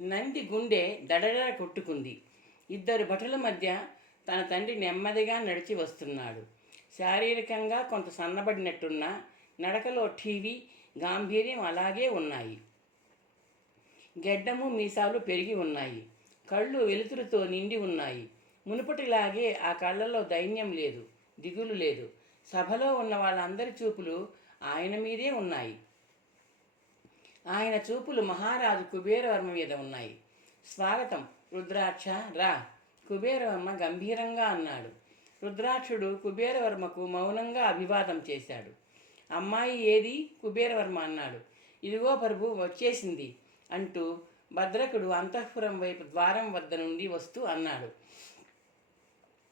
నంది గుండె దడదడ కొట్టుకుంది. ఇద్దరు భటుల మధ్య తన తండ్రి నెమ్మదిగా నడిచి వస్తున్నాడు. శారీరకంగా కొంత సన్నబడినట్టున్న నడకలో ఠీవి గాంభీర్యం అలాగే ఉన్నాయి. గెడ్డము మీసాలు పెరిగి ఉన్నాయి. కళ్ళు వెలుతురుతో నిండి ఉన్నాయి. మునుపటిలాగే ఆ కళ్ళలో దైన్యం లేదు, దిగులు లేదు. సభలో ఉన్న వాళ్ళందరి చూపులు ఆయన మీదే ఉన్నాయి. ఆయన చూపులు మహారాజు కుబేరవర్మ మీద ఉన్నాయి. స్వాగతం రుద్రాక్ష, రా, కుబేరవర్మ గంభీరంగా అన్నాడు. రుద్రాక్షుడు కుబేరవర్మకు మౌనంగా అభివాదం చేశాడు. అమ్మాయి ఏది? కుబేరవర్మ అన్నాడు. ఇదిగో ప్రభు వచ్చేసింది అంటూ భద్రకుడు అంతఃపురం వైపు ద్వారం వద్ద నుండి వస్తూ అన్నాడు.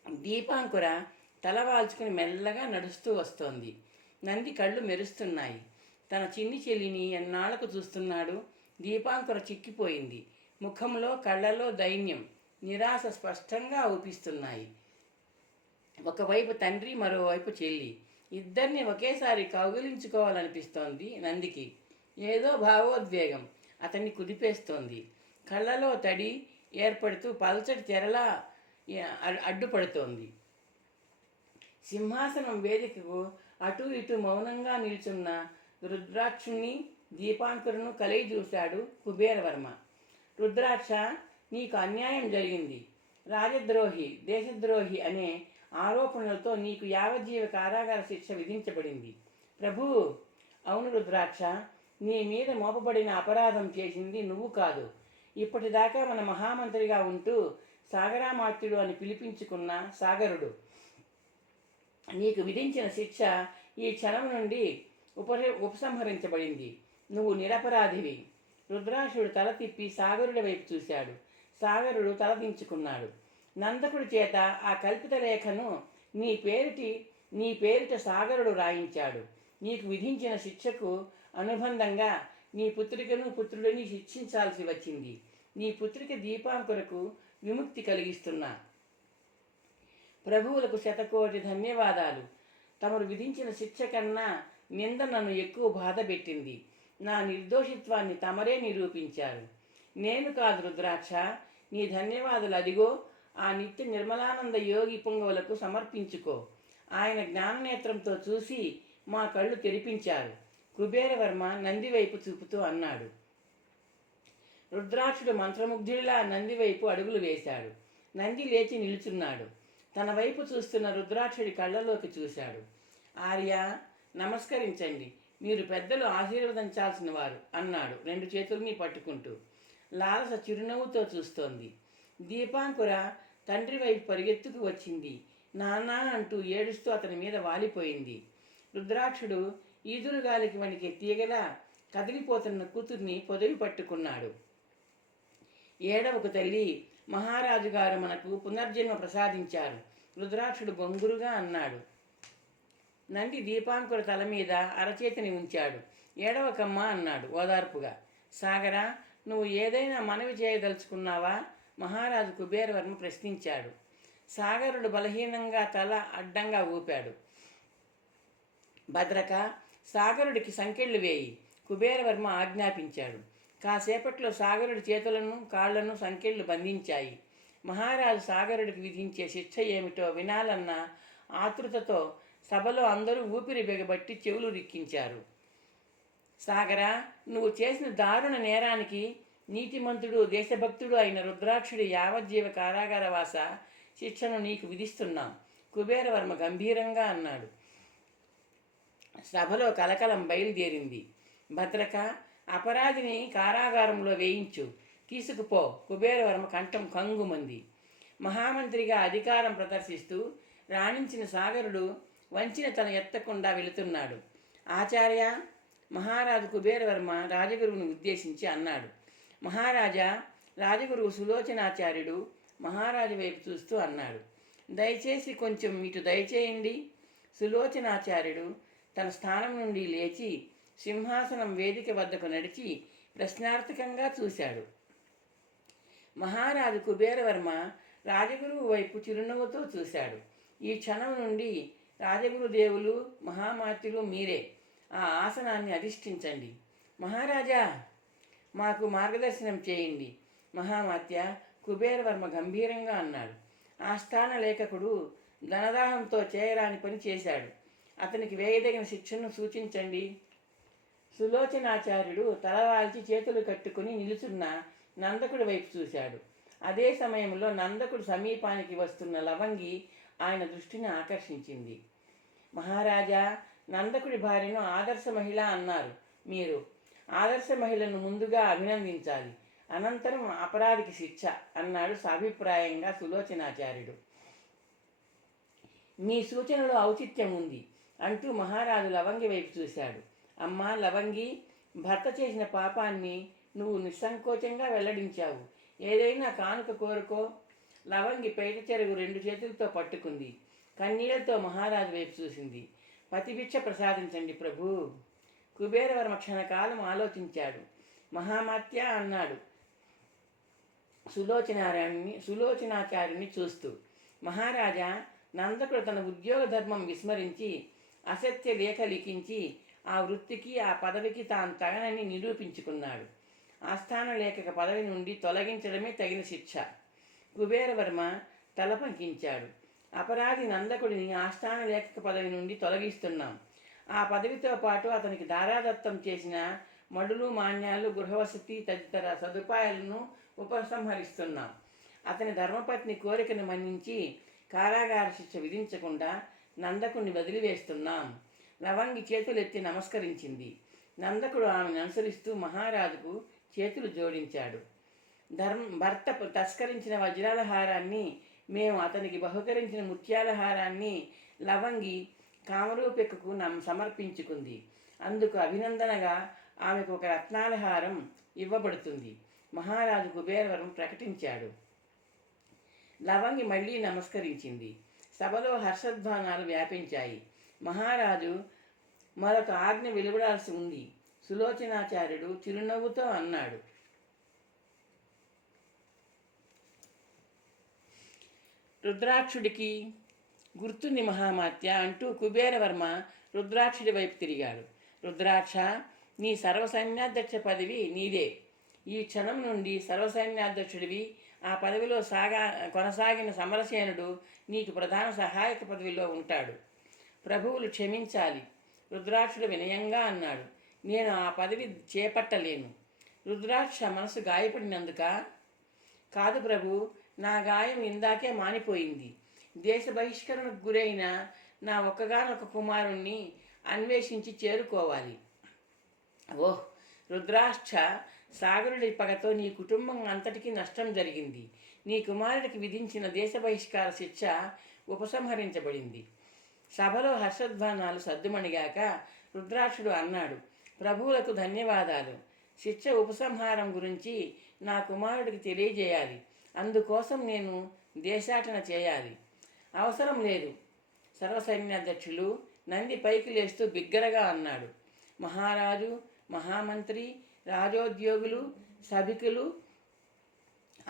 దీపాంకుర తల వాల్చుకుని మెల్లగా నడుస్తూ వస్తోంది. నంది కళ్ళు మెరుస్తున్నాయి. తన చిన్ని చెల్లిని ఎన్నాళ్లకు చూస్తున్నాడు. దీపాంకుర చిక్కిపోయింది. ముఖంలో కళ్ళలో దైన్యం, నిరాశ స్పష్టంగా ఊపిస్తున్నాయి. ఒకవైపు తండ్రి, మరోవైపు చెల్లి. ఇద్దరిని ఒకేసారి కౌగిలించుకోవాలనిపిస్తోంది నందికి. ఏదో భావోద్వేగం అతన్ని కుదిపేస్తోంది. కళ్ళలో తడి ఏర్పడుతూ పల్చటి తెరలా అడ్డుపడుతోంది. సింహాసనం వేదికకు అటూ ఇటూ మౌనంగా నిల్చున్న రుద్రాక్షుణ్ణి, దీపాంకురను కలయి చూశాడు కుబేరవర్మ. రుద్రాక్ష, నీకు అన్యాయం జరిగింది. రాజద్రోహి, దేశద్రోహి అనే ఆరోపణలతో నీకు యావజ్జీవ కారాగార శిక్ష విధించబడింది. ప్రభు, అవును రుద్రాక్ష, నీ మీద మోపబడిన అపరాధం చేసింది నువ్వు కాదు. ఇప్పటిదాకా మన మహామంత్రిగా ఉంటూ సాగరామాత్యుడు అని పిలిపించుకున్న సాగరుడు. నీకు విధించిన శిక్ష ఈ క్షణం నుండి ఉపసంహరించబడింది. నువ్వు నిరపరాధివి. రుద్రాక్షుడు తల తిప్పి సాగరుడి వైపు చూశాడు. సాగరుడు తలదించుకున్నాడు. నందకుడి చేత ఆ కల్పిత లేఖను నీ పేరిట సాగరుడు రాయించాడు. నీకు విధించిన శిక్షకు అనుబంధంగా నీ పుత్రికను పుత్రుడిని శిక్షించాల్సి వచ్చింది. నీ పుత్రిక దీపాంకురకు విముక్తి కలిగిస్తున్నా. ప్రభువులకు శతకోటి ధన్యవాదాలు. తమరు విధించిన శిక్ష కన్నా నింద నన్ను ఎక్కువ బాధ పెట్టింది. నా నిర్దోషిత్వాన్ని తమరే నిరూపించారు. నేను కాదు రుద్రాక్ష, నీ ధన్యవాదాలు అదిగో ఆ నిత్య నిర్మలానంద యోగి పుంగవులకు సమర్పించుకో. ఆయన జ్ఞాననేత్రంతో చూసి మా కళ్ళు తెరిపించారు. కుబేరవర్మ నంది వైపు చూపుతూ అన్నాడు. రుద్రాక్షుడు మంత్రముగ్ధుడిలా నంది వైపు అడుగులు వేశాడు. నంది లేచి నిలుచున్నాడు. తన వైపు చూస్తున్న రుద్రాక్షుడి కళ్ళలోకి చూశాడు. ఆర్య, నమస్కరించండి, మీరు పెద్దలు ఆశీర్వదించాల్సిన వారు అన్నాడు రెండు చేతుల్ని పట్టుకుంటూ. లాలస చిరునవ్వుతో చూస్తోంది. దీపాంకుర తండ్రి వైపు పరిగెత్తుకు వచ్చింది. నాన్న అంటూ ఏడుస్తూ అతని మీద వాలిపోయింది. రుద్రాక్షుడు ఈదురుగాలికి వణికే తీగలా కదిలిపోతున్న కూతుర్ని పొదవి పట్టుకున్నాడు. ఏడవకు తల్లి, మహారాజు గారు మనకు పునర్జన్మ ప్రసాదించారు, రుద్రాక్షుడు బొంగురుగా అన్నాడు. నంది దీపాంకుర తల మీద అరచేతిని ఉంచాడు. ఏడవకమ్మా అన్నాడు ఓదార్పుగా. సాగరా, నువ్వు ఏదైనా మనవి చేయదలుచుకున్నావా? మహారాజు కుబేరవర్మ ప్రశ్నించాడు. సాగరుడు బలహీనంగా తల అడ్డంగా ఊపాడు. భద్రక, సాగరుడికి సంకెళ్ళు వేయి, కుబేరవర్మ ఆజ్ఞాపించాడు. కాసేపట్లో సాగరుడి చేతులను కాళ్లను సంకెళ్ళు బంధించాయి. మహారాజు సాగరుడికి విధించే శిక్ష ఏమిటో వినాలన్న ఆతృతతో సభలో అందరూ ఊపిరి బిగబట్టి చెవులు రిక్కించారు. సాగరా, నువ్వు చేసిన దారుణ నేరానికి నీతిమంతుడు, దేశభక్తుడు అయిన రుద్రాక్షుడి యావజ్జీవ కారాగారవాస శిక్షను నీకు విధిస్తున్నాం, కుబేరవర్మ గంభీరంగా అన్నాడు. సభలో కలకలం బయలుదేరింది. భద్రక, అపరాధిని కారాగారంలో వేయించు, తీసుకుపో. కుబేరవర్మ కంఠం కంగుమంది. మహామంత్రిగా అధికారం ప్రదర్శిస్తూ రాణించిన సాగరుడు వంచిన తన ఎత్తకుండా వెళుతున్నాడు. ఆచార్య, మహారాజు కుబేరవర్మ రాజగురువుని ఉద్దేశించి అన్నాడు. మహారాజా, రాజగురువు సులోచనాచార్యుడు మహారాజు వైపు చూస్తూ అన్నాడు. దయచేసి కొంచెం ఇటు దయచేయండి. సులోచనాచార్యుడు తన స్థానం నుండి లేచి సింహాసనం వేదిక వద్దకు నడిచి ప్రశ్నార్థకంగా చూశాడు. మహారాజు కుబేరవర్మ రాజగురువు వైపు చిరునవ్వుతో చూశాడు. ఈ క్షణం నుండి రాజగురుదేవులు, మహామాత్యులు మీరే. ఆ ఆసనాన్ని అధిష్ఠించండి. మహారాజా, మాకు మార్గదర్శనం చేయండి. మహామాత్య, కుబేరవర్మ గంభీరంగా అన్నాడు. ఆస్థాన లేఖకుడు ధనదాహంతో చేయరాని పని చేశాడు. అతనికి వేయదగిన శిక్షను సూచించండి. సులోచనాచార్యుడు తలవాల్చి చేతులు కట్టుకుని నిలుచున్న నందకుడి వైపు చూశాడు. అదే సమయంలో నందకుడు సమీపానికి వస్తున్న లవంగి ఆయన దృష్టిని ఆకర్షించింది. మహారాజా, నందకుడి భార్యను ఆదర్శ మహిళ అన్నారు. మీరు ఆదర్శ మహిళను ముందుగా అభినందించాలి, అనంతరం అపరాధికి శిక్ష అన్నాడు సాభిప్రాయంగా సులోచనాచార్యుడు. మీ సూచనలో ఔచిత్యం ఉంది అంటూ మహారాజు లవంగి వైపు చూశాడు. అమ్మా లవంగి, భర్త చేసిన పాపాన్ని నువ్వు నిస్సంకోచంగా వెల్లడించావు. ఏదైనా కానుక కోరుకో. లవంగి పేట చెరుగు 2 చేతులతో పట్టుకుంది. కన్నీళ్లతో మహారాజు వైపు చూసింది. పతిభిక్ష ప్రసాదించండి ప్రభు. కుబేరవర్మ క్షణకాలం ఆలోచించాడు. మహామాత్య అన్నాడు సులోచనాచార్యుని చూస్తూ. మహారాజా, నందకుడు తన ఉద్యోగ ధర్మం విస్మరించి అసత్య లేఖ లిఖించి ఆ వృత్తికి ఆ పదవికి తాను తగనని నిరూపించుకున్నాడు. ఆస్థాన లేఖక పదవి నుండి తొలగించడమే తగిన శిక్ష. కుబేరవర్మ తల పంకించాడు. అపరాధి నందకుడిని ఆస్థాన లేఖక పదవి నుండి తొలగిస్తున్నాం. ఆ పదవితో పాటు అతనికి దారాదత్తం చేసిన మడులు, మాన్యాలు, గృహవసతి తదితర సదుపాయాలను ఉపసంహరిస్తున్నాం. అతని ధర్మపత్ని కోరికను మన్నించి కారాగార శిక్ష విధించకుండా నందకుడిని వదిలివేస్తున్నాం. లవంగి చేతులెత్తి నమస్కరించింది. నందకుడు ఆమెను అనుసరిస్తూ మహారాజుకు చేతులు జోడించాడు. భర్త తస్కరించిన వజ్రాల హారాన్ని, మేము అతనికి బహుకరించిన ముత్యాల హారాన్ని లవంగి కామరూపికకు సమర్పించుకుంది. అందుకు అభినందనగా ఆమెకు ఒక రత్నాల హారం ఇవ్వబడుతుంది. మహారాజు కుబేరవరం ప్రకటించాడు. లవంగి మళ్ళీ నమస్కరించింది. సభలో హర్షధ్వానాలు వ్యాపించాయి. మహారాజు మరొక ఆజ్ఞ వెలువడాల్సి ఉంది. సులోచనాచార్యుడు చిరునవ్వుతో అన్నాడు. రుద్రాక్షుడికి గుర్తుంది మహామాత్య అంటూ కుబేరవర్మ రుద్రాక్షుడి వైపు తిరిగాడు. రుద్రాక్ష, నీ సర్వసైన్యాధ్యక్ష పదవి నీదే. ఈ క్షణం నుండి సర్వసైన్యాధ్యక్షుడివి. ఆ పదవిలో కొనసాగిన సమరసేనుడు నీకు ప్రధాన సహాయక పదవిలో ఉంటాడు. ప్రభువులు క్షమించాలి, రుద్రాక్షుడు వినయంగా అన్నాడు. నేను ఆ పదవి చేపట్టలేను. రుద్రాక్ష మనసు గాయపడినందుక? కాదు ప్రభు, నా గాయం ఇందాకే మానిపోయింది. దేశ బహిష్కరణకు గురైన నా ఒక్కగానొక్క కుమారుణ్ణి అన్వేషించి చేరుకోవాలి. ఓహ్ రుద్రాక్ష, సాగరుడి పగతో నీ కుటుంబం అంతటికీ నష్టం జరిగింది. నీ కుమారుడికి విధించిన దేశ బహిష్కార శిక్ష ఉపసంహరించబడింది. సభలో హర్షధ్వానాలు సద్దుమణిగాక రుద్రాక్షుడు అన్నాడు. ప్రభువులకు ధన్యవాదాలు. శిక్ష ఉపసంహారం గురించి నా కుమారుడికి తెలియజేయాలి. అందుకోసం నేను దేశాటన చేయాలి. అవసరం లేదు. సర్వసైన్యాధ్యక్షులు నంది పైకి లేస్తూ బిగ్గరగా అన్నాడు. మహారాజు, మహామంత్రి, రాజోద్యోగులు, సభికులు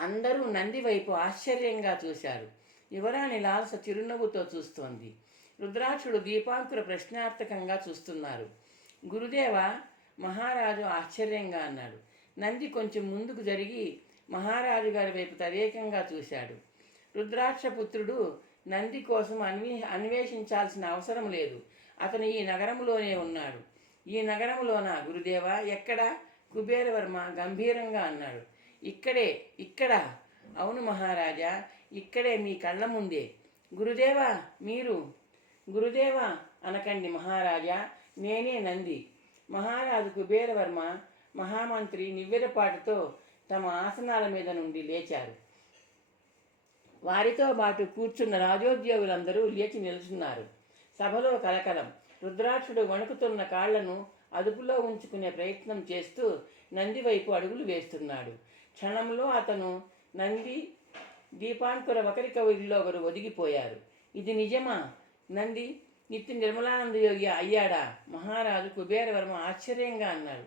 అందరూ నంది వైపు ఆశ్చర్యంగా చూశారు. యువరాణి లాలస చిరునవ్వుతో చూస్తోంది. రుద్రాక్షుడు దీపాంకుర ప్రశ్నార్థకంగా చూస్తున్నారు. గురుదేవ, మహారాజు ఆశ్చర్యంగా అన్నాడు. నంది కొంచెం ముందుకు జరిగి మహారాజు గారి వైపు తదేకంగా చూశాడు. రుద్రాక్ష పుత్రుడు నంది కోసం అన్వేషించాల్సిన అవసరం లేదు. అతను ఈ నగరంలోనే ఉన్నాడు. ఈ నగరంలోనా గురుదేవా? ఎక్కడా? కుబేరవర్మ గంభీరంగా అన్నాడు. ఇక్కడ. అవును మహారాజా, ఇక్కడే, మీ కళ్ళ ముందే. గురుదేవా, మీరు? గురుదేవా అనకండి మహారాజా, నేనే నంది. మహారాజు కుబేరవర్మ, మహామంత్రి నివ్వెరపాటుతో తమ ఆసనాల మీద నుండి లేచారు. వారితో పాటు కూర్చున్న రాజోద్యోగులందరూ లేచి నిలుచున్నారు. సభలో కలకలం. రుద్రాక్షుడు వణుకుతున్న కాళ్లను అదుపులో ఉంచుకునే ప్రయత్నం చేస్తూ నంది వైపు అడుగులు వేస్తున్నాడు. క్షణంలో అతను, నంది, దీపాంకుర ఒకరికొకరిలో ఒకరు ఒదిగిపోయారు. ఇది నిజమా? నంది నిత్య నిర్మలానంద యోగి అయ్యాడా? మహారాజు కుబేరవర్మ ఆశ్చర్యంగా అన్నాడు.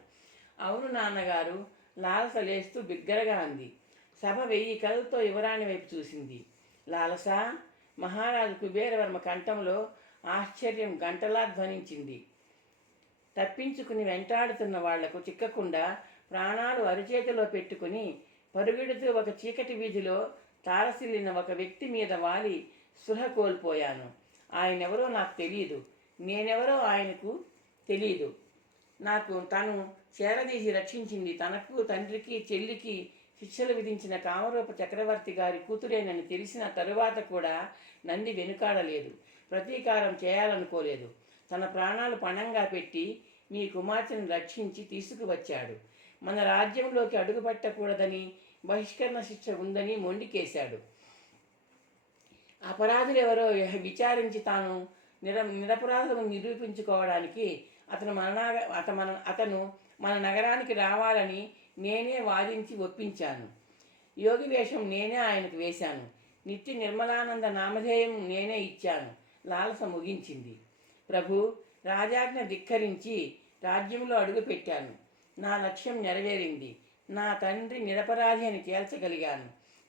అవును నాన్నగారు, లాలస లేస్తూ బిగ్గరగా అంది. సభ 1000 కళ్ళతో యువరాణి వైపు చూసింది. లాలస? మహారాజు కుబేరవర్మ కంఠంలో ఆశ్చర్యం గంటలా ధ్వనించింది. తప్పించుకుని వెంటాడుతున్న వాళ్లకు చిక్కకుండా ప్రాణాలు అరిచేతిలో పెట్టుకుని పరుగెడుతూ ఒక చీకటి వీధిలో తారసిల్లిన ఒక వ్యక్తి మీద వాలి స్పృహ కోల్పోయాను. ఆయనెవరో నాకు తెలియదు, నేనెవరో ఆయనకు తెలియదు. నాకు తను చేరదీసి రక్షించింది తనకు, తండ్రికి, చెల్లికి శిక్షలు విధించిన కామరూప చక్రవర్తి గారి కూతురేనని తెలిసిన తరువాత కూడా నంది వెనుకాడలేదు, ప్రతీకారం చేయాలనుకోలేదు. తన ప్రాణాలు పణంగా పెట్టి మీ కుమార్తెను రక్షించి తీసుకువచ్చాడు. మన రాజ్యంలోకి అడుగుపెట్టకూడదని, బహిష్కరణ శిక్ష ఉందని మొండికేశాడు. అపరాధులు ఎవరో విచారించి తాను నిరపరాధులను నిరూపించుకోవడానికి అతను మన నగరానికి రావాలని నేనే వాదించి ఒప్పించాను. యోగి వేషం నేనే ఆయనకు వేశాను. నిత్య నిర్మలానంద నామధేయం నేనే ఇచ్చాను. లాలస ముగించింది. ప్రభు, రాజాజ్ఞ ధిక్కరించి రాజ్యంలో అడుగుపెట్టాను. నా లక్ష్యం నెరవేరింది. నా తండ్రి నిరపరాధి అని తేల్చగలిగాను.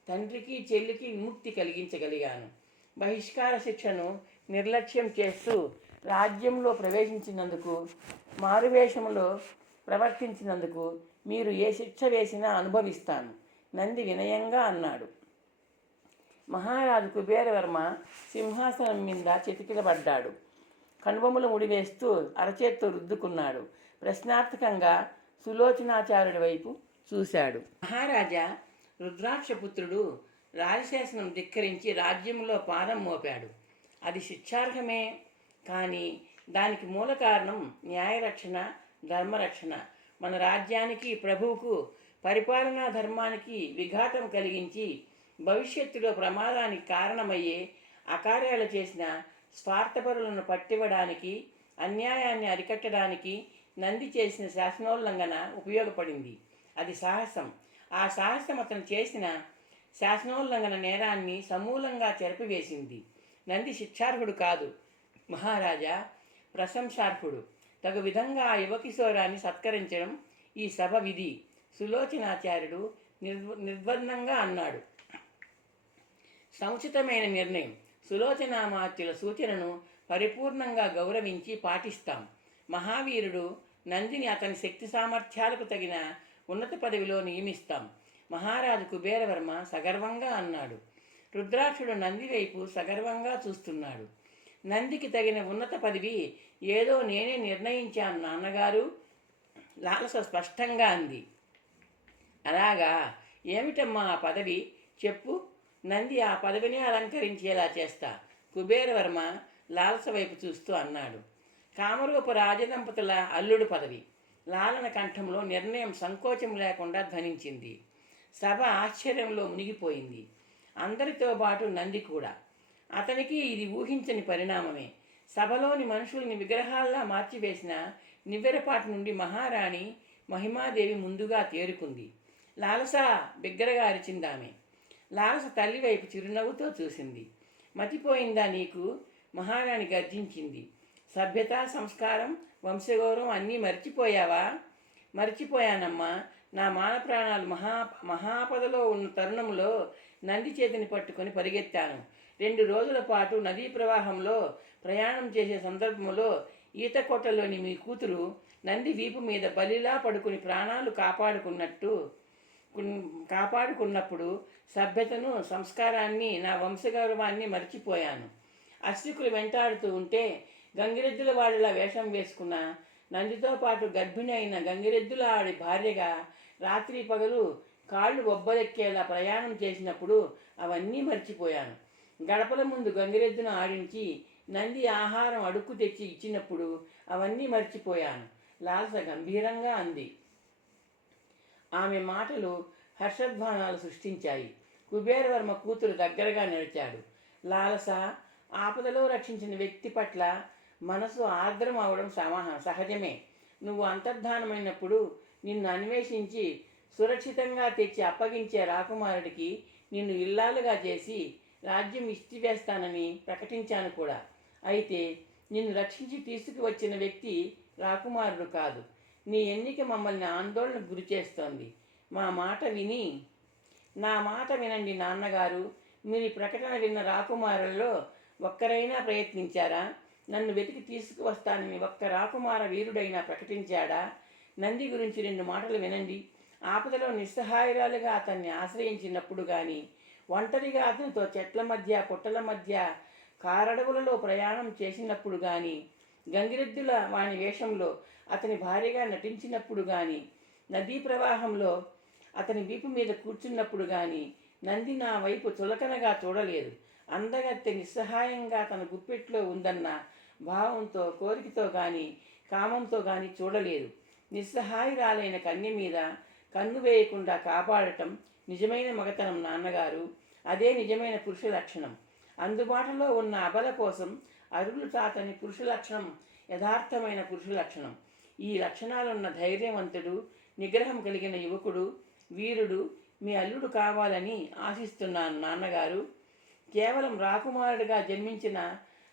తండ్రికి, చెల్లికి విముక్తి కలిగించగలిగాను. బహిష్కార శిక్షను నిర్లక్ష్యం చేస్తూ రాజ్యంలో ప్రవేశించినందుకు, మారువేషంలో ప్రవర్తించినందుకు మీరు ఏ శిక్ష వేసినా అనుభవిస్తాను, నంది వినయంగా అన్నాడు. మహారాజు కుబేరవర్మ సింహాసనం మీద చితికిలబడ్డాడు. కనుబొమ్మలు ముడివేస్తూ అరచేత్తో రుద్దుకున్నాడు. ప్రశ్నార్థకంగా సులోచనాచార్యుడి వైపు చూశాడు. మహారాజా, రుద్రాక్షపుత్రుడు రాజశాసనం ధిక్కరించి రాజ్యంలో పాదం మోపాడు. అది శిక్షార్హమే. కానీ దానికి మూల కారణం న్యాయరక్షణ, ధర్మరక్షణ. మన రాజ్యానికి, ప్రభువుకు, పరిపాలనా ధర్మానికి విఘాతం కలిగించి భవిష్యత్తులో ప్రమాదానికి కారణమయ్యే అకార్యాలు చేసిన స్వార్థపరులను పట్టివ్వడానికి, అన్యాయాన్ని అరికట్టడానికి నంది చేసిన శాసనోల్లంఘన ఉపయోగపడింది. అది సాహసం. ఆ సాహసం అతను చేసిన శాసనోల్లంఘన నేరాన్ని సమూలంగా చెరిపివేసింది. నంది శిక్షార్హుడు కాదు మహారాజా, ప్రశంసార్హుడు. తగు విధంగా ఆ యువకిశోరాన్ని సత్కరించడం ఈ సభ విధి. సులోచనాచార్యుడు నిర్బంధంగా అన్నాడు. సముచితమైన నిర్ణయం. సులోచనామాత్యుల సూచనను పరిపూర్ణంగా గౌరవించి పాటిస్తాం. మహావీరుడు నందిని అతని శక్తి సామర్థ్యాలకు తగిన ఉన్నత పదవిలో నియమిస్తాం. మహారాజు కుబేరవర్మ సగర్వంగా అన్నాడు. రుద్రాక్షుడు నంది వైపు సగర్వంగా చూస్తున్నాడు. నందికి తగిన ఉన్నత పదవి ఏదో నేనే నిర్ణయించాను నాన్నగారు, లాలస స్పష్టంగా అంది. అలాగా, ఏమిటమ్మా ఆ పదవి? చెప్పు. నంది ఆ పదవిని అలంకరించేలా చేస్తా, కుబేరవర్మ లాలస వైపు చూస్తూ అన్నాడు. కామరూప రాజదంపతుల అల్లుడు పదవి. లాలన కంఠంలో నిర్ణయం సంకోచం లేకుండా ధ్వనించింది. సభ ఆశ్చర్యంలో మునిగిపోయింది. అందరితో పాటు నంది కూడా. అతనికి ఇది ఊహించని పరిణామమే. సభలోని మనుషుల్ని విగ్రహాల్లా మార్చివేసిన నివ్వెరపాటు నుండి మహారాణి మహిమాదేవి ముందుగా తేరుకుంది. లాలస, బిగ్గరగా అరిచిందామె. లాలస తల్లి వైపు చిరునవ్వుతో చూసింది. మతిపోయిందా నీకు? మహారాణి గర్జించింది. సభ్యత, సంస్కారం, వంశగౌరవం అన్నీ మర్చిపోయావా? మర్చిపోయానమ్మా. నా మాన ప్రాణాలు మహాపదలో ఉన్న తరుణంలో నంది చేతిని పట్టుకొని పరిగెత్తాను. 2 రోజుల పాటు నదీ ప్రవాహంలో ప్రయాణం చేసే సందర్భంలో ఈత కొట్టలోని మీ కూతురు నంది వీపు మీద బలిలా పడుకుని ప్రాణాలు కాపాడుకున్నప్పుడు సభ్యతను, సంస్కారాన్ని, నా వంశగౌరవాన్ని మర్చిపోయాను. అశ్వికులు వెంటాడుతూ ఉంటే గంగిరెద్దుల వాడిలా వేషం వేసుకున్న నందితో పాటు గర్భిణి అయిన గంగిరెద్దుల ఆడి భార్యగా రాత్రి పగలు కాళ్ళు బొబ్బలెక్కేలా ప్రయాణం చేసినప్పుడు అవన్నీ మర్చిపోయాను. గడపల ముందు గంగిరెద్దును ఆడించి నంది ఆహారం అడుక్కు తెచ్చి ఇచ్చినప్పుడు అవన్నీ మర్చిపోయాను, లాలస గంభీరంగా అంది. ఆమె మాటలు హర్షధ్వానాలు సృష్టించాయి. కుబేరవర్మ కూతురు దగ్గరగా నడిచాడు. లాలస, ఆపదలో రక్షించిన వ్యక్తి పట్ల మనసు ఆర్ద్రం అవడం సహజమే. నువ్వు అంతర్ధానమైనప్పుడు నిన్ను అన్వేషించి సురక్షితంగా తెచ్చి అప్పగించే రాకుమారుడికి నిన్ను ఇల్లాలుగా చేసి రాజ్యం ఇచ్చివేస్తానని ప్రకటించాను కూడా. అయితే నిన్ను రక్షించి తీసుకువచ్చిన వ్యక్తి రాకుమారుడు కాదు. నీ ఎన్నిక మమ్మల్ని ఆందోళనకు గురి చేస్తోంది. నా మాట వినండి నాన్నగారు. మీరు ఈ ప్రకటన విన్న రాకుమారుల్లో ఒక్కరైనా ప్రయత్నించారా? నన్ను వెతికి తీసుకువస్తానని ఒక్క రాకుమార వీరుడైనా ప్రకటించాడా? నంది గురించి 2 మాటలు వినండి. ఆపదలో నిస్సహాయురాలుగా అతన్ని ఆశ్రయించినప్పుడు కానీ, ఒంటరిగా అతనితో చెట్ల మధ్య పుట్టల మధ్య కారడవులలో ప్రయాణం చేసినప్పుడు కానీ, గంగిరెద్దుల వాని వేషంలో అతని భార్యగా నటించినప్పుడు కానీ, నదీ ప్రవాహంలో అతని వీపు మీద కూర్చున్నప్పుడు కానీ నంది నా వైపు చులకనగా చూడలేదు. అందగత్తె నిస్సహాయంగా తన గుప్పెట్లో ఉందన్న భావంతో, కోరికతో కానీ కామంతో కానీ చూడలేదు. నిస్సహాయురాలైన కన్య మీద కన్ను వేయకుండా కాపాడటం నిజమైన మగతనం నాన్నగారు. అదే నిజమైన పురుష లక్షణం. అందుబాటులో ఉన్న అబల కోసం అరులు చాతని పురుష లక్షణం యథార్థమైన పురుష లక్షణం. ఈ లక్షణాలున్న ధైర్యవంతుడు, నిగ్రహం కలిగిన యువకుడు, వీరుడు మీ అల్లుడు కావాలని ఆశిస్తున్నాను నాన్నగారు. కేవలం రాకుమారుడిగా జన్మించిన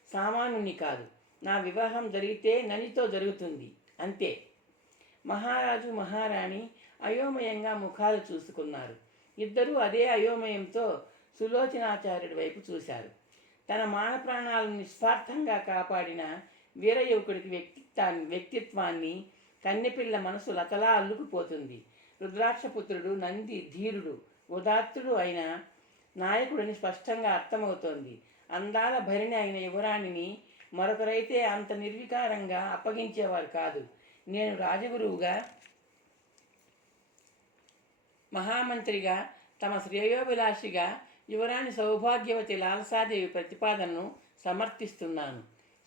సామాన్యుని కాదు. నా వివాహం జరిగితే ననితో జరుగుతుంది, అంతే. మహారాజు మహారాణి అయోమయంగా ముఖాలు చూసుకున్నారు. ఇద్దరూ అదే అయోమయంతో సులోచనాచార్యుడి వైపు చూశారు. తన మాన ప్రాణాలను నిస్వార్థంగా కాపాడిన వీర యువకుడికి వ్యక్తిత్వాన్ని కన్నెపిల్ల మనసు లతలా అల్లుకుపోతుంది. రుద్రాక్షపుత్రుడు నంది ధీరుడు, ఉదాత్తుడు అయిన నాయకుడిని స్పష్టంగా అర్థమవుతోంది. అందాల భరిణి అయిన యువరాణిని మరొకరైతే అంత నిర్వికారంగా అప్పగించేవారు కాదు. నేను రాజగురువుగా, మహామంత్రిగా, తమ శ్రేయోభిలాషిగా యువరాణి సౌభాగ్యవతి లాలసాదేవి ప్రతిపాదనను సమర్థిస్తున్నాను,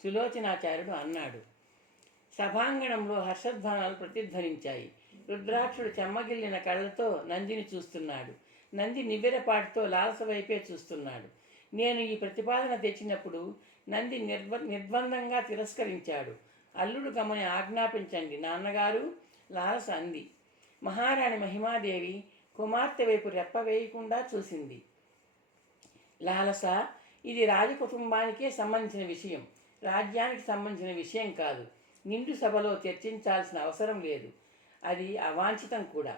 సులోచనాచార్యుడు అన్నాడు. సభాంగణంలో హర్షధ్వానాలు ప్రతిధ్వనించాయి. రుద్రాక్షుడు చెమ్మగిల్లిన కళ్ళతో నందిని చూస్తున్నాడు. నంది నివ్వెరపాటుతో లాలస వైపే చూస్తున్నాడు. నేను ఈ ప్రతిపాదన తెచ్చినప్పుడు నంది నిర్బంధంగా తిరస్కరించాడు. అల్లుడు గమని ఆజ్ఞాపించండి నాన్నగారు, లాలస అంది. మహారాణి మహిమాదేవి కుమార్తె వైపు రెప్ప వేయకుండా చూసింది. లాలస, ఇది రాజకుటుంబానికే సంబంధించిన విషయం, రాజ్యానికి సంబంధించిన విషయం కాదు. నిండు సభలో చర్చించాల్సిన అవసరం లేదు. అది అవాంఛితం కూడా.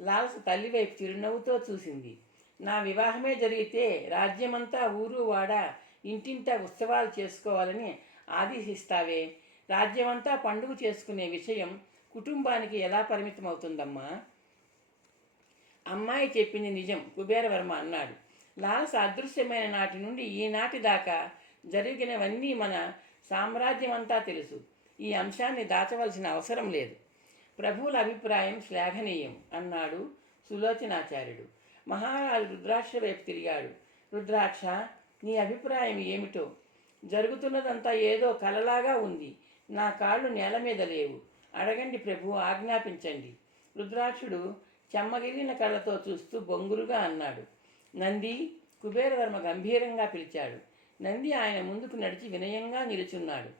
లాలస తల్లివైపు చిరునవ్వుతో చూసింది. నా వివాహమే జరిగితే రాజ్యమంతా ఊరు వాడ ఇంటింటా ఉత్సవాలు చేసుకోవాలని ఆదేశిస్తావే. రాజ్యమంతా పండుగ చేసుకునే విషయం కుటుంబానికి ఎలా పరిమితం అవుతుందమ్మా? అమ్మాయి చెప్పింది నిజం, కుబేరవర్మ అన్నాడు. లాలస అదృశ్యమైన నాటి నుండి ఈనాటి దాకా జరిగినవన్నీ మన సామ్రాజ్యమంతా తెలుసు. ఈ అంశాన్ని దాచవలసిన అవసరం లేదు. ప్రభువుల అభిప్రాయం శ్లాఘనీయం అన్నాడు సులోచనాచార్యుడు. మహారాజు రుద్రాక్ష వైపు తిరిగాడు. రుద్రాక్ష, నీ అభిప్రాయం ఏమిటో? జరుగుతున్నదంతా ఏదో కలలాగా ఉంది. నా కాళ్ళు నేల మీద లేవు. అడగండి ప్రభు, ఆజ్ఞాపించండి. రుద్రాక్షుడు చెమ్మగిలిన కళ్ళతో చూస్తూ బొంగురుగా అన్నాడు. నంది, కుబేరవర్మ గంభీరంగా పిలిచాడు. నంది ఆయన ముందుకు నడిచి వినయంగా నిలుచున్నాడు.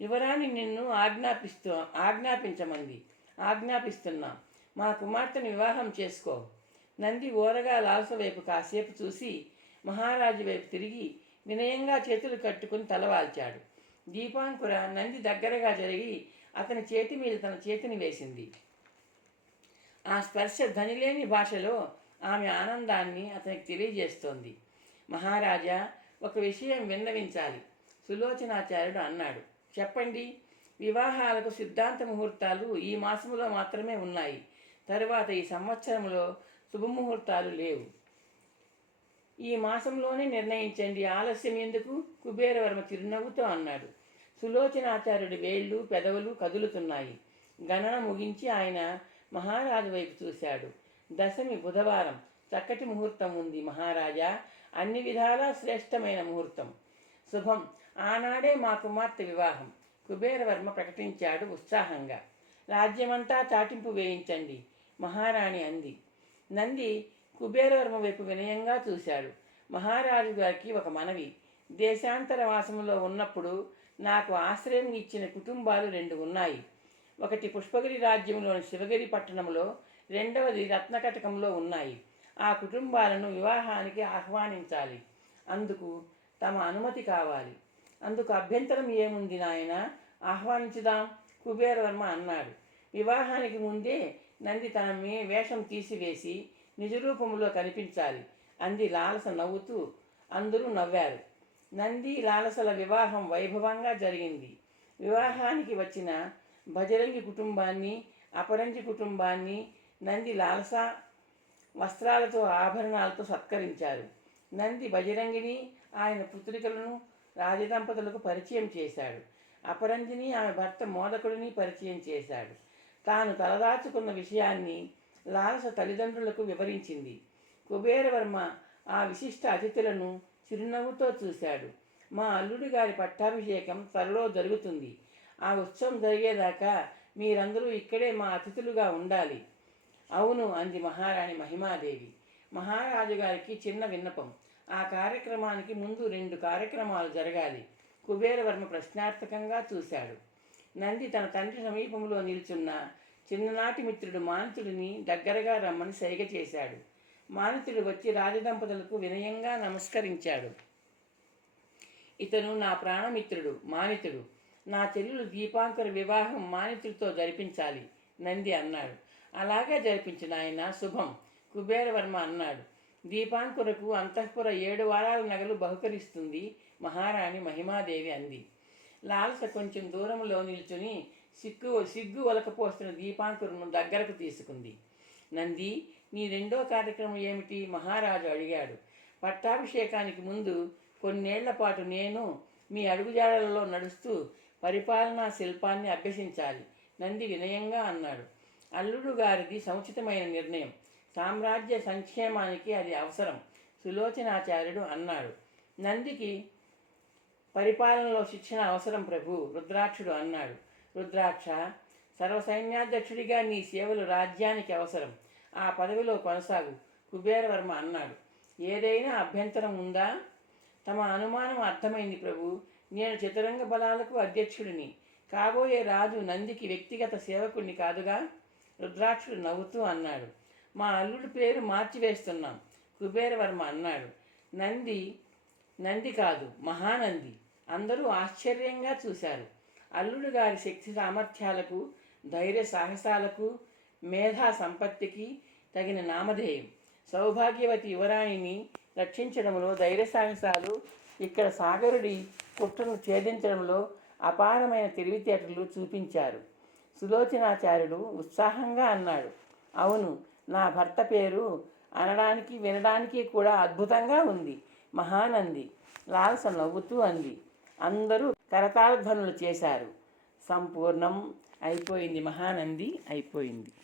యువరాణి నిన్ను ఆజ్ఞాపిస్తున్నా. మా కుమార్తెను వివాహం చేసుకో. నంది ఓరగా లాలస వైపు కాసేపు చూసి మహారాజు వైపు తిరిగి వినయంగా చేతులు కట్టుకుని తలవాల్చాడు. దీపాంకుర నంది దగ్గరగా జరిగి అతని చేతి మీద తన చేతిని వేసింది. ఆ స్పర్శ ధ్వనిలేని భాషలో ఆమె ఆనందాన్ని అతనికి తెలియజేస్తోంది. మహారాజా, ఒక విషయం విన్నవించాలి, సులోచనాచార్యుడు అన్నాడు. చెప్పండి. వివాహాలకు సిద్ధాంత ముహూర్తాలు ఈ మాసంలో మాత్రమే ఉన్నాయి. తరువాత ఈ సంవత్సరంలో శుభముహూర్తాలు లేవు. ఈ మాసంలోనే నిర్ణయించండి, ఆలస్యం ఎందుకు? కుబేరవర్మ చిరునవ్వుతో అన్నాడు. సులోచనాచార్యుడి వేళ్ళు పెదవులు కదులుతున్నాయి. గణన ముగించి ఆయన మహారాజు వైపు చూశాడు. దశమి బుధవారం, చక్కటి ముహూర్తం ఉంది మహారాజా. అన్ని విధాలా శ్రేష్టమైన ముహూర్తం. శుభం. ఆనాడే మా కుమార్తె వివాహం, కుబేరవర్మ ప్రకటించాడు ఉత్సాహంగా. రాజ్యమంతా చాటింపు వేయించండి, మహారాణి అంది. నంది కుబేరవర్మ వైపు వినయంగా చూశాడు. మహారాజు గారికి ఒక మనవి. దేశాంతర వాసంలో ఉన్నప్పుడు నాకు ఆశ్రయం ఇచ్చిన కుటుంబాలు 2 ఉన్నాయి. ఒకటి పుష్పగిరి రాజ్యంలోని శివగిరి పట్టణంలో, రెండవది రత్నకటకంలో ఉన్నాయి. ఆ కుటుంబాలను వివాహానికి ఆహ్వానించాలి. అందుకు తమ అనుమతి కావాలి. అందుకు అభ్యంతరం ఏముంది నాయన, ఆహ్వానించుదాం, కుబేరవర్మ అన్నాడు. వివాహానికి ముందే నంది తన వేషం తీసివేసి నిజరూపంలో కనిపించాలి అంది లాలస నవ్వుతూ. అందరూ నవ్వారు. నంది లాలసల వివాహం వైభవంగా జరిగింది. వివాహానికి వచ్చిన భజరంగి కుటుంబాన్ని, అపరంజి కుటుంబాన్ని నంది లాలస వస్త్రాలతో ఆభరణాలతో సత్కరించారు. నంది బజరంగిని ఆయన పుత్రికలను రాజదంపతులకు పరిచయం చేశాడు. అపరంజిని ఆమె భర్త మోదకుడిని పరిచయం చేశాడు. తాను తలదాచుకున్న విషయాన్ని లాలస తల్లిదండ్రులకు వివరించింది. కుబేరవర్మ ఆ విశిష్ట అతిథులను చిరునవ్వుతో చూశాడు. మా అల్లుడి గారి పట్టాభిషేకం త్వరలో జరుగుతుంది. ఆ ఉత్సవం జరిగేదాకా మీరందరూ ఇక్కడే మా అతిథులుగా ఉండాలి. అవును అంది మహారాణి మహిమాదేవి. మహారాజు గారికి చిన్న విన్నపం. ఆ కార్యక్రమానికి ముందు 2 కార్యక్రమాలు జరగాలి. కుబేరవర్మ ప్రశ్నార్థకంగా చూశాడు. నంది తన తండ్రి సమీపంలో నిల్చున్న చిన్ననాటి మిత్రుడు మానితుడిని దగ్గరగా రమ్మని సైగ చేశాడు. మానితుడు వచ్చి రాజదంపతులకు వినయంగా నమస్కరించాడు. ఇతను నా ప్రాణమిత్రుడు మానితుడు. నా చెల్లెలు దీపాంకర వివాహం మానితుడితో జరిపించాలి నంది అన్నాడు. అలాగే జరిపించిన ఆయన శుభం కుబేరవర్మ అన్నాడు. దీపాంకురకు అంతఃపుర 7 వారాల నగలు బహుకరిస్తుంది మహారాణి మహిమాదేవి అంది. లాలస కొంచెం దూరంలో నిల్చుని సిగ్గు ఒలకపోస్తున్న దీపాంకురును దగ్గరకు తీసుకుంది. నంది, నీ 2వ కార్యక్రమం ఏమిటి? మహారాజు అడిగాడు. పట్టాభిషేకానికి ముందు కొన్నేళ్ల పాటు నేను మీ అడుగుజాడలలో నడుస్తూ పరిపాలనా శిల్పాన్ని అభ్యసించాలి నంది వినయంగా అన్నాడు. అల్లుడు గారిది సముచితమైన నిర్ణయం. సామ్రాజ్య సంక్షేమానికి అది అవసరం సులోచనాచార్యుడు అన్నాడు. నందికి పరిపాలనలో శిక్షణ అవసరం ప్రభు రుద్రాక్షుడు అన్నాడు. రుద్రాక్ష, సర్వసైన్యాధ్యక్షుడిగా నీ సేవలు రాజ్యానికి అవసరం. ఆ పదవిలో కొనసాగు కుబేరవర్మ అన్నాడు. ఏదైనా అభ్యంతరం ఉందా? తమ అనుమానం అర్థమైంది ప్రభు. నేను చతురంగ బలాలకు అధ్యక్షుడిని. కాబోయే రాజు నందికి వ్యక్తిగత సేవకుడిని కాదుగా. రుద్రాక్షుడు నవ్వుతూ అన్నాడు. మా అల్లుడి పేరు మార్చివేస్తున్నాం కుబేరవర్మ అన్నాడు. నంది కాదు మహానంది. అందరూ ఆశ్చర్యంగా చూశారు. అల్లుడు గారి శక్తి సామర్థ్యాలకు, ధైర్య సాహసాలకు, మేధా సంపత్తికి తగిన నామధేయం. సౌభాగ్యవతి యువరాణిని రక్షించడంలో ధైర్య సాహసాలు, ఇక్కడ సాగరుడి కుట్రను ఛేదించడంలో అపారమైన తెలివితేటలు చూపించారు. సులోచనాచార్యుడు ఉత్సాహంగా అన్నాడు. అవును, నా భర్త పేరు అనడానికి వినడానికి కూడా అద్భుతంగా ఉంది మహానంది. లాలస నవ్వుతూ అంది. అందరూ కరతాళ ధ్వనులు చేశారు. సంపూర్ణం. అయిపోయింది మహానంది, అయిపోయింది.